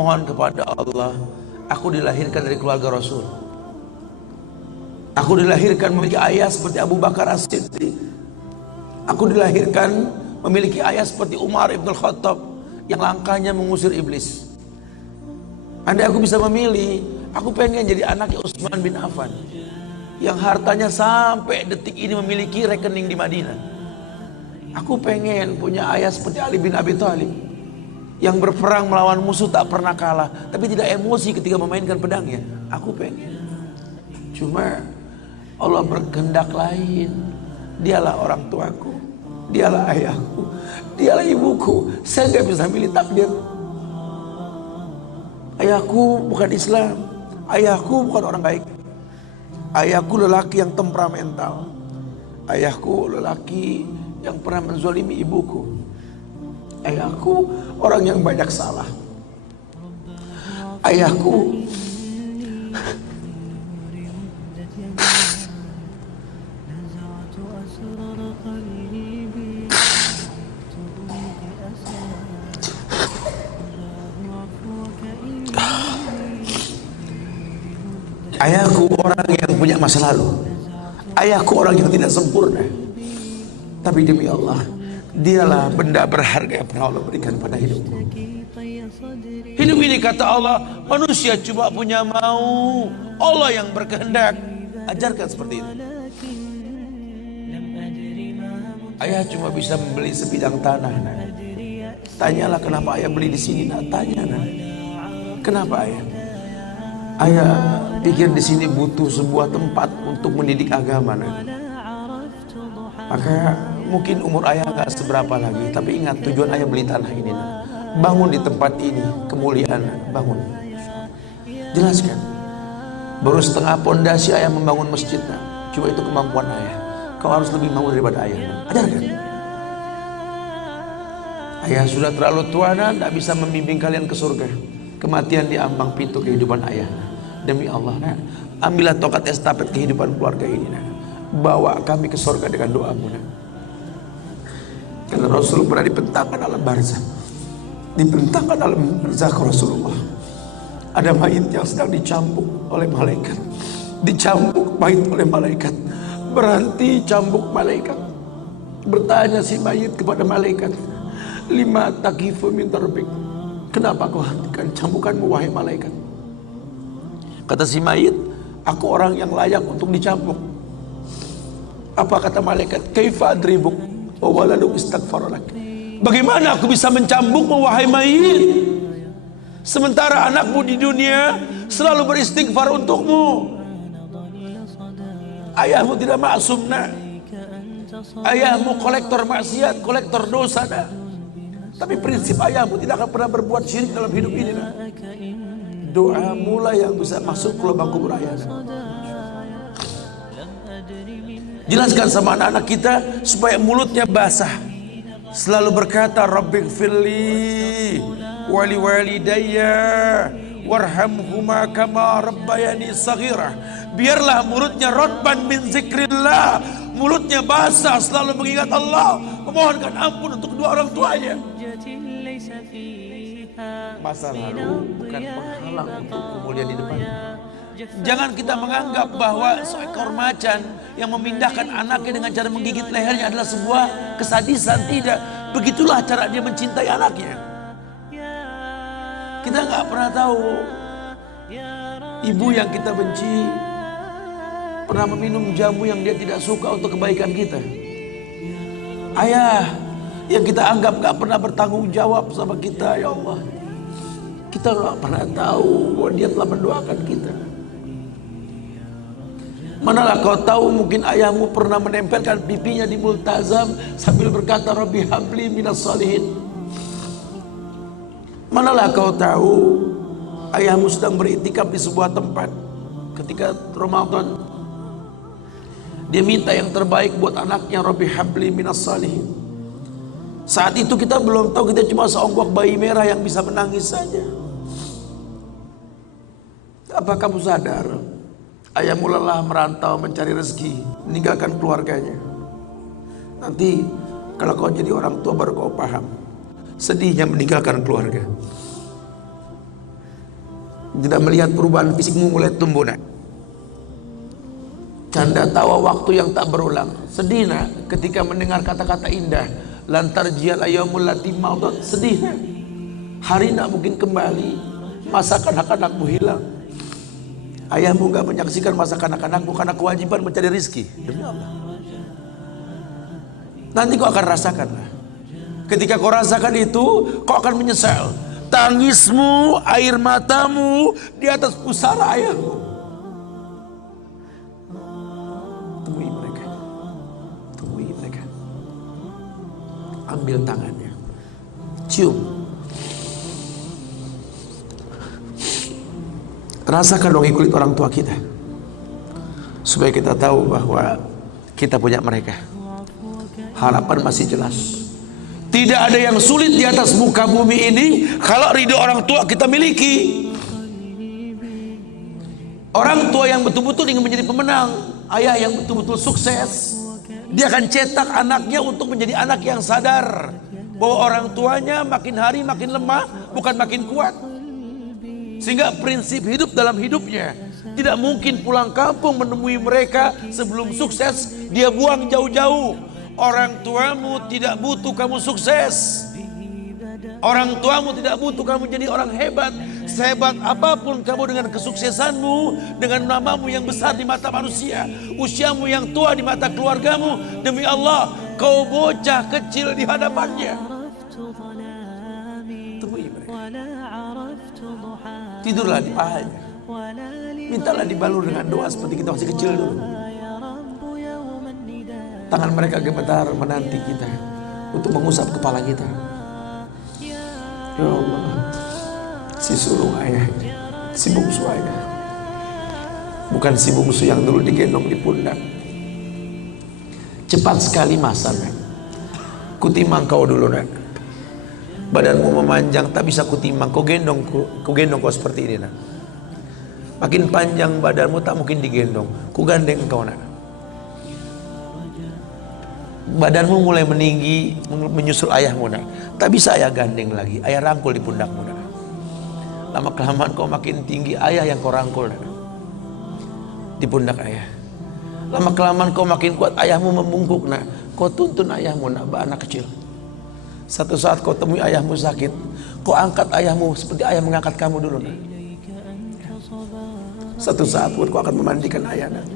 mohon kepada Allah, aku dilahirkan dari keluarga Rasul. Aku dilahirkan memiliki ayah seperti Abu Bakar As-Siddiq. Aku dilahirkan memiliki ayah seperti Umar Ibn Khattab yang langkahnya mengusir iblis. Andai aku bisa memilih, aku pengen jadi anaknya Utsman bin Affan yang hartanya sampai detik ini memiliki rekening di Madinah. Aku pengen punya ayah seperti Ali bin Abi Thalib yang berperang melawan musuh tak pernah kalah, tapi tidak emosi ketika memainkan pedangnya. Aku pengen. Cuma Allah berkehendak lain. Dialah orang tuaku, dialah ayahku, dialah ibuku. Saya nggak bisa milih takdir. Ayahku bukan Islam, ayahku bukan orang baik. Ayahku lelaki yang temperamental. Ayahku lelaki yang pernah menzolimi ibuku. Ayahku orang yang banyak salah. Ayahku ayahku orang yang punya masa lalu. Ayahku orang yang tidak sempurna. Tapi demi Allah, dialah benda berharga yang pernah Allah berikan pada hidupku. Hidup ini kata Allah, manusia cuma punya mau, Allah yang berkehendak. Ajarkan seperti itu. Ayah cuma bisa membeli sebidang tanah. Nah. Tanyalah kenapa ayah beli di sini. Nah, tanya nah. Kenapa ayah? Ayah pikir di sini butuh sebuah tempat untuk mendidik agama. Nah. Maka mungkin umur ayah gak seberapa lagi, tapi ingat tujuan ayah beli tanah ini. Nah. Bangun di tempat ini, kemuliaan. Bangun. Jelaskan. Baru setengah pondasi ayah membangun masjid. Nah. Cuma itu kemampuan ayah. Kau harus lebih mau daripada ayah. Nah. Ajarkan. Ayah sudah terlalu tua dan tak bisa membimbing kalian ke surga. Kematian di ambang pintu kehidupan ayah. Demi Allah, nah, ambillah tongkat estafet kehidupan keluarga ini. Nah. Bawa kami ke surga dengan doamu. Nah. Karena Rasul pernah dibentangkan alam barzah. Dibentangkan alam barzah ke Rasulullah. Ada mayit yang sedang dicambuk oleh malaikat. Dicambuk mayit oleh malaikat. Berhenti cambuk malaikat. Bertanya si mayit kepada malaikat, lima takifu min tarbik. Kenapa kau hentikan cambukanmu wahai malaikat? Kata si mayit, aku orang yang layak untuk dicambuk. Apa kata malaikat? Kaifa adribuk wa waladuk istaghfar lak. Bagaimana aku bisa mencambukmu wahai mayit, sementara anakmu di dunia selalu beristighfar untukmu? Ayahmu tidak maksum nak. Ayahmu kolektor maksiat, kolektor dosa nak. Tapi prinsip ayahmu tidak akan pernah berbuat syirik dalam hidup ini nak. Doa mulai yang bisa masuk ke lubang kubur ayah nak. Jelaskan sama anak-anak kita supaya mulutnya basah. Selalu berkata Rabbighfirli wali walidayya warhamhuma kama rabbayani saghirah. Biarlah mulutnya rotban min zikrillah, mulutnya basah selalu mengingat Allah, memohonkan ampun untuk kedua orang tuanya. Masa lalu bukan penghalang untuk kemuliaan di depan. Jangan kita menganggap bahwa seekor macan yang memindahkan anaknya dengan cara menggigit lehernya adalah sebuah kesadisan. Tidak, begitulah cara dia mencintai anaknya. Kita nggak pernah tahu ibu yang kita benci pernah meminum jamu yang dia tidak suka untuk kebaikan kita. Ayah yang kita anggap gak pernah bertanggung jawab sama kita, ya Allah, kita gak pernah tahu bahwa dia telah mendoakan kita. Manalah kau tahu mungkin ayahmu pernah menempelkan pipinya di multazam sambil berkata Rabbi habli minas salihin. Manalah kau tahu ayahmu sedang beriktikaf di sebuah tempat ketika Ramadan. Dia minta yang terbaik buat anaknya, Rabbi habli minas salihin. Saat itu kita belum tahu, kita cuma seonggok bayi merah yang bisa menangis saja. Apa kamu sadar ayahmu lelah merantau mencari rezeki, meninggalkan keluarganya? Nanti kalau kau jadi orang tua baru kau paham sedihnya meninggalkan keluarga. tidak melihat perubahan fisikmu mulai tumbuh nak. Canda tawa waktu yang tak berulang. Sedih nak ketika mendengar kata-kata indah. Lantar jial ayamul lati maudat. Sedih nak. Hari nak mungkin kembali. Masa kanak-kanakmu hilang. Ayahmu gak menyaksikan masa kanak-kanakmu karena kewajiban mencari rizki. Demi Allah. Nanti kau akan rasakan. Ketika kau rasakan itu, kau akan menyesal. Tangismu, air matamu di atas pusara ayahmu. Temui mereka. Temui mereka. Ambil tangannya. Cium. Rasakan dong kulit orang tua kita. Supaya kita tahu bahwa kita punya mereka. Harapan masih jelas. Tidak ada yang sulit di atas muka bumi ini kalau ridho orang tua kita miliki. Orang tua yang betul-betul ingin menjadi pemenang, ayah yang betul-betul sukses, dia akan cetak anaknya untuk menjadi anak yang sadar bahwa orang tuanya makin hari makin lemah, bukan makin kuat. Sehingga prinsip hidup dalam hidupnya tidak mungkin pulang kampung menemui mereka sebelum sukses, dia buang jauh-jauh. Orang tuamu tidak butuh kamu sukses. Orang tuamu tidak butuh kamu jadi orang hebat. Sehebat apapun kamu dengan kesuksesanmu, dengan namamu yang besar di mata manusia, usiamu yang tua di mata keluargamu, demi Allah, kau bocah kecil di hadapannya. Temui mereka. Tidurlah di pahanya. Mintalah dibalur dengan doa seperti kita masih kecil dulu. Tangan mereka gemetar menanti kita untuk mengusap kepala kita. Ya Allah, si sulung ayah, si bungsu ayah, bukan si bungsu yang dulu digendong di pundak. Cepat sekali masa nak. Kutimang kau dulu nak. Badanmu memanjang tak bisa kutimang. Kau gendong kau seperti ini nak. Makin panjang badanmu tak mungkin digendong. Ku gandeng kau nak. Badanmu mulai meninggi menyusul ayahmu nak. Tak bisa ayah gandeng lagi. Ayah rangkul di pundakmu nak. Lama kelamaan kau makin tinggi, ayah yang kau rangkul nak. Di pundak ayah. Lama kelamaan kau makin kuat, ayahmu membungkuk nak. Kau tuntun ayahmu nak, anak kecil. Satu saat kau temui ayahmu sakit, kau angkat ayahmu seperti ayah mengangkat kamu dulu nak. Satu saat pun kau akan memandikan ayah nak.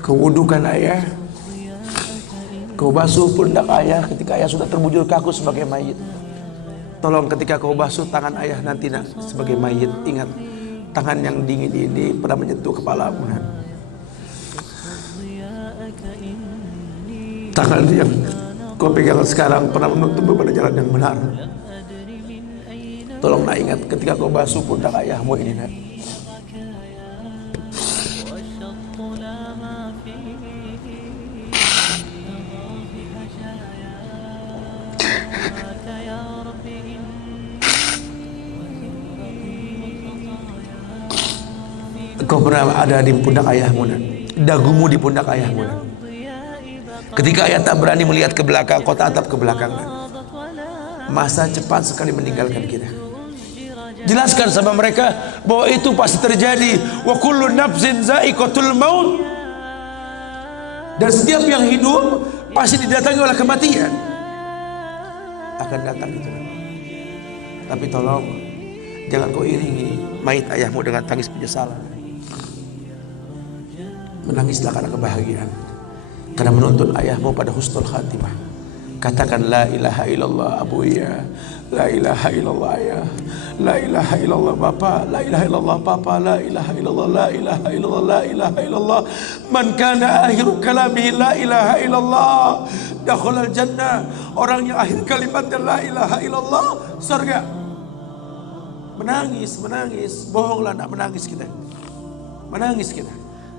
Kau wudukan ayah. Kau basuh pundak ayah ketika ayah sudah terbujur kaku sebagai mayit. Tolong ketika kau basuh tangan ayah nanti nak sebagai mayit, ingat tangan yang dingin ini pernah menyentuh kepalamu nak. Tangan yang kau pegang sekarang pernah menuntun pada jalan yang benar. Tolong nak ingat ketika kau basuh pundak ayahmu ini nak. Kau pernah ada di pundak ayahmu nak. Dagumu di pundak ayahmu nak. Ketika ayah tak berani melihat ke belakang, kau tatap ke belakang nak. Masa cepat sekali meninggalkan kita. Jelaskan sama mereka bahwa itu pasti terjadi. Wa kullu nafsin za'iqatul maut. Dan setiap yang hidup pasti didatangi oleh kematian. Akan datang itu. Tapi tolong jangan kau iringi mayit ayahmu dengan tangis penyesalan. Menangislah karena kebahagiaan, karena menuntun ayahmu pada husnul khatimah. Katakan la ilaha illallah abuya, la ilaha illallah ayah, la ilaha illallah bapa, la ilaha illallah papa, la ilaha illallah, la ilaha illallah, la ilaha illallah. Man kana akhiru kalamihi la ilaha illallah dakhalal jannah. Orang yang akhir kalimatnya la ilaha illallah, surga. Menangis, bohonglah nak menangis kita. Menangis kita.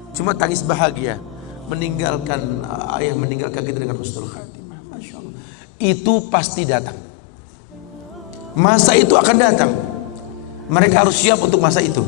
Cuma tangis bahagia meninggalkan ayah meninggalkan kita dengan husnul khatimah. Masya Allah. Itu pasti datang. Masa itu akan datang. Mereka harus siap untuk masa itu.